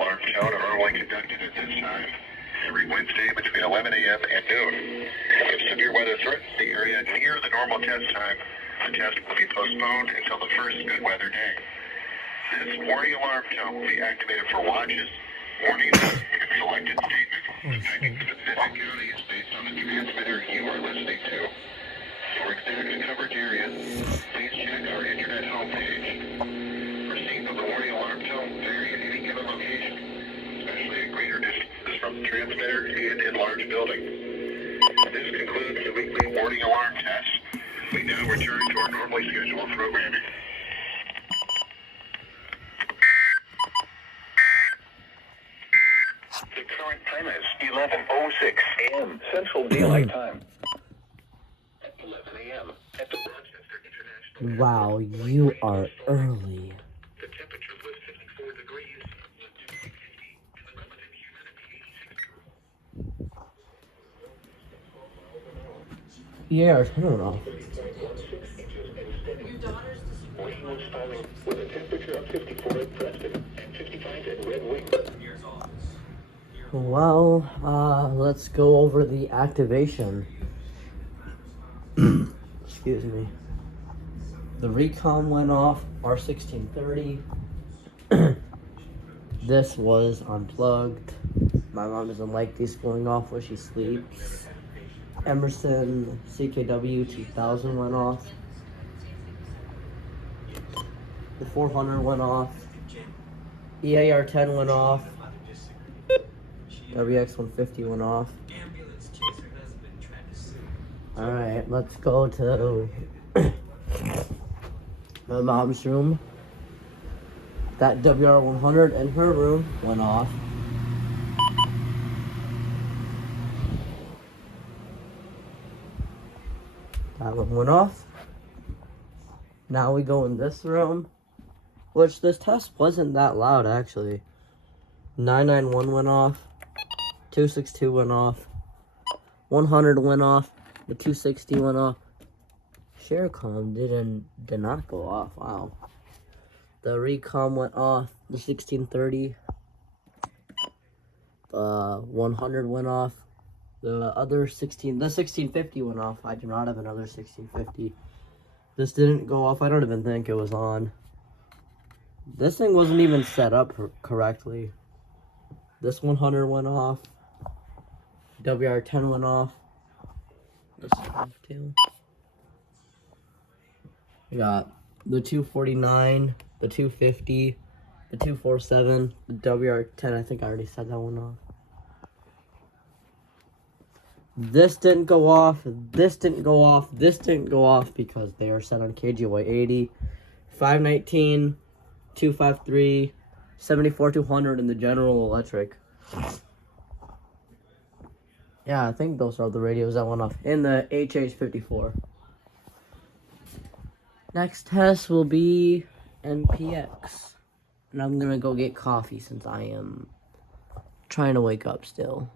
alarm tone are normally conducted at this time every Wednesday between 11 a.m. and noon. If severe weather threatens the area near the normal test time, the test will be postponed until the first good weather day. This warning alarm tone will be activated for watches, warnings, and selected statements affecting specific counties based on the transmitter you are listening to. For exact coverage areas, please check our internet homepage. Receipt of the warning alarm tone vary at any given location, especially at greater distances from the transmitter and in large buildings. This concludes the weekly warning alarm test. We now return to our normally scheduled programming. The current time is 11:06 a.m. Central Daylight Time. At 11 a.m. at the Rochester International. Wow, you are early. The temperature was 54 degrees, and the relative humidity 86%. Yeah, turn it off. Rain was falling with a temperature of 54 at Preston and 55 at Red Wing. Well, let's go over the activation. Excuse me. The recom went off, R1630. This was unplugged. My mom doesn't like these going off when she sleeps. Emerson CKW 2000 went off. The 400 went off. EAR 10 went off. WX 150 went off. Alright, let's go to my mom's room. That WR 100 in her room went off. That one went off. Now we go in this room, which this test wasn't that loud actually. 991 went off. 262 went off. 100 went off. The 260 went off. Sharecom did not go off. Wow. The recom went off. The 1630. The 100 went off. The 1650 went off. I do not have another 1650. This didn't go off. I don't even think it was on. This thing wasn't even set up correctly. This 100 went off. WR10 went off. This went off too. We got the 249, the 250, the 247, the WR10. I think I already said that one off. This didn't go off. This didn't go off. This didn't go off because they are set on KGY 80, 519, 253, 74 200 in the General Electric. Yeah, I think those are the radios that went off in the HH54. Next test will be NPX. And I'm gonna go get coffee since I am trying to wake up still.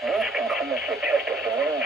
This concludes the test of the warning